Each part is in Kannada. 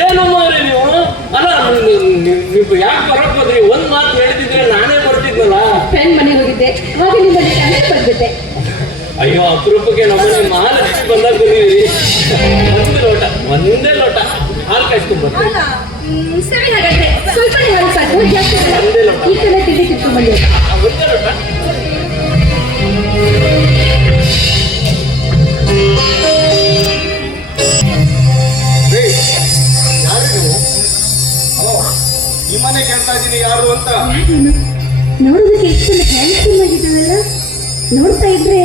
ಏನು ಮಾರ್ರೆ ನೀವು? ಅಲ್ಲ ನೀವು ಯಾಕೆ ಬರಕ್ ಹೋದ್ರಿ? ಒಂದ್ ಮಾತು ಹೇಳಿದ್ರೆ ನಾನೇ ಬರ್ತಿದ್ನಲ್ಲ. ಫ್ರೆಂಡ್ ಮನೆಗೆ ಹೋಗಿದ್ದೆ, ಆಗ ನಿಮ್ಮ ಮನೆಗೆ ಬಂದ್ಬಿಟ್ಟೆ. ಅಯ್ಯೋ, ಅಪರೂಪಕ್ಕೆ ನಮ್ಮನೆ ಮಹಾಲಕ್ಷ್ಮಿ ಬಂದಾಗ ಬಂದಿದ್ದೀರಿ. ಒಂದೇ ಲೋಟ ಹಾಲು ಕಾಯಿಸ್ಕೊಂಡು ಬರ್ತೀನಿ. ಸರಿ, ಹಾಗಾದ್ರೆ ಸ್ವಲ್ಪ ಹಾಲು ಸಾಕು, ಜಾಸ್ತಿ ಈ ಕಡೆ ತಿಂಡಿ ತಿಳ್ಕೊಂಡು ಬಂದೆ. ಒಂದೇ ಲೋಟ. ಈ ಮನೆ ಕೇಳ್ತಾ ಇದ್ದೀನಿ ಯಾರು ಅಂತ. ನೋಡೋದಕ್ಕೆ ಎಷ್ಟು ಹ್ಯಾಂಡ್ಸಮ್ ಆಗಿದ್ದಾನಲ್ಲ, ನೋಡ್ತಾ ಇದ್ರೆ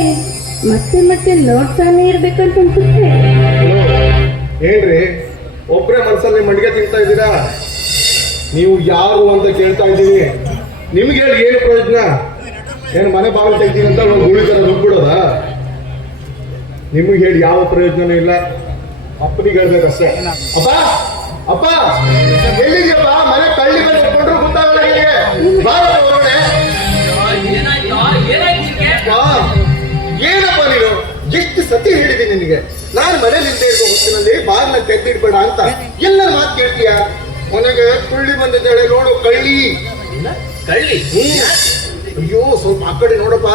ಮತ್ತೆ ಮತ್ತೆ ನೋಡ್ತಾನೆ ಇರ್ಬೇಕಂತ ಅನ್ಸುತ್ತೆ. ಏನ್ರಿ ಒಬ್ರೇ ಮನಸ್ಸಲ್ಲಿ ಮಡಿಗೆ ತಿಂತಾ ಇದ್ದೀರಾ? ನೀವು ಯಾರು ಅಂತ ಕೇಳ್ತಾ ಇದ್ದೀನಿ. ನಿಮ್ಗೆ ಹೇಳಿ ಏನು ಪ್ರಯೋಜನ? ಏನು ಮನೆ ಬಾಗಿಲು ತೆಗ್ತೀನಿ ಅಂತ ಗುಳಿ ತರ ನುಗ್ಬಿಡೋದ? ನಿಮ್ಗೆ ಹೇಳಿ ಯಾವ ಪ್ರಯೋಜನನೂ ಇಲ್ಲ. ಅಪ್ಪನಿಗೆ ಹೇಳ್ಬೇಕಷ್ಟೇ. ಅಪ್ಪ ಅಪ್ಪ ಎಲ್ಲಿದ್ಯಪ್ಪ? ಮನೆ ಕಳ್ಳಿ ಮೇಲೆ ಇಟ್ಕೊಂಡ್ರು ಗೊತ್ತಾಗಲ್ಲ. ಏನಪ್ಪ ನೀನು? ಎಷ್ಟು ಸತಿ ಹೇಳಿದ್ದೀನಿ ನಿನಗೆ, ನಾನು ಮನೇಲಿ ಇದ್ದೇ ಇರ್ಬೋ ಹೊತ್ತಿನಲ್ಲಿ ಬಾಗಿಲ ತೆಗೆದಿಡ್ಬೇಡ ಅಂತ. ಎಲ್ಲ ಮಾತು ಕೇಳ್ತೀಯ? ಮನೆಗೆ ತುಳ್ಳಿ ಬಂದಿದ್ದಾಳೆ ನೋಡು, ಕಳ್ಳಿ. ಕಳ್ಳಿ? ಅಯ್ಯೋ, ಸ್ವಲ್ಪ ಆ ಕಡೆ ನೋಡಪ್ಪ.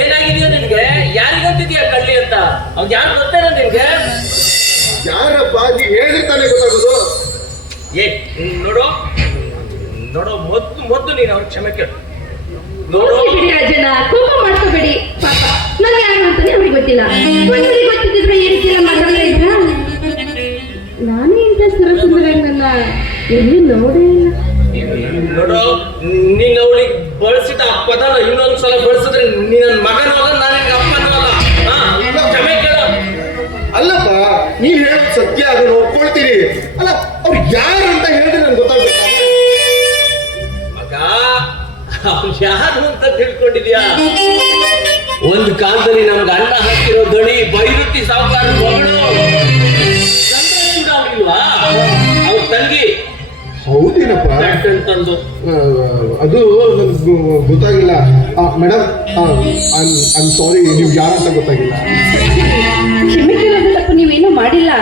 ಏನಾಗಿದೆಯೋ ನಿನ್ಗೆ? ಯಾರಿಗಂತಿದ್ಯಾ ಕಳ್ಳಿ ಅಂತ? ಅವ್ನು ಯಾರು ಗೊತ್ತೇನ ನಿನ್ಗೆ? ಯಾರಪ್ಪ? ನೀ ಹೇಳಿರ್ತಾನೆ ಗೊತ್ತಾಗೋದು. ನೋಡು ನೋಡು, ಮೊದ್ಲು ನೀನು ಅವ್ರ ಕ್ಷಮೆ ಕೇಳು. ನೋಡು ಬಿಡಿ ರಾಜನ, ಕೋಪ ಮಾಡ್ಕೋಬೇಡಿ. ಪಾಪ ನಾನು ಯಾರು ಅಂತಾನೆ ಅವ್ರಿಗೆ ಗೊತ್ತಿಲ್ಲ. ಒಂದ್ಸರಿ ಗೊತ್ತಿದ್ರೆ ಈ ರೀತಿ ಎಲ್ಲ ಮಾತಾಡ್ತಾ ಇದ್ರ? ನಾನೇ ಇಂಥ ಸುರಸುಂದರನ್ನ ಎಲ್ಲಿ ನೋಡೇ ಇಲ್ಲ. ನೋಡು, ನೀನ್ ಅವಳಿಗೆ ಬಳಸಿದ ಆ ಪದನ ಇನ್ನೊಂದ್ಸಲ ಬಳಸಿದ್ರೆ ನೀನ್ ನನ್ನ ಮಗನೂ ಅಲ್ಲ, ನಾನು ನಿನ್ಗೆ ಅಪ್ಪನೂ ಅಲ್ಲ. ಕ್ಷಮೆ ಕೇಳು. ಅಲ್ಲಪ್ಪ, ನೀನ್ ಹೇಳೋದು ಸತ್ಯ, ಅದನ್ನ ಒಪ್ಕೊಳ್ತೀರಿ. ಅಲ್ಲ, ಅವ್ರು ಯಾರು ಅಂತ ಹೇಳಿದ್ರೆ ನನ್ಗೆ ಗೊತ್ತಾಗ್ಬೇಕು. ಮಗ, ಅವ್ರು ಯಾರು ಅಂತ ತಿಳ್ಕೊಂಡಿದ್ಯಾ? ಒಂದು ಕಾಲದಲ್ಲಿ ನಮ್ಗೆ ಅನ್ನ ಹಾಕಿರೋ ದಣಿ ಬೈರುತ್ತಿ ಸಾವುಕಾರ ಮಗಳು ಚಂದ್ರಚೂಡ ಅವ್ರಿಲ್ವಾ? ಅವ್ರ ತಂಗಿ. ಹೌದೇನಪ್ಪ? ತಂದು ಅದು ನನ್ಗೆ ಗೊತ್ತಾಗಿಲ್ಲ ಮೇಡಮ್. ಐ ಸಾರಿ, ನೀವು ಯಾರಂತ ಗೊತ್ತಾಗಿಲ್ಲ. ಕ್ಷಮೆ ಕೇಳೋದು ತಪ್ಪು, ನೀವೇನು ಮಾಡಿಲ್ಲ.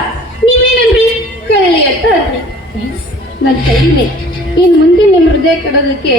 ನೀವೇನನ್ರಿ ಕಳ್ಳಿ ಅಂತ ಅನ್ರಿ. ನನ್ನ ಕೈನೇ ಇನ್ ಮುಂದೆ ನಿಮ್ಮ ಹೃದಯ ಕೆಡೋದಕ್ಕೆ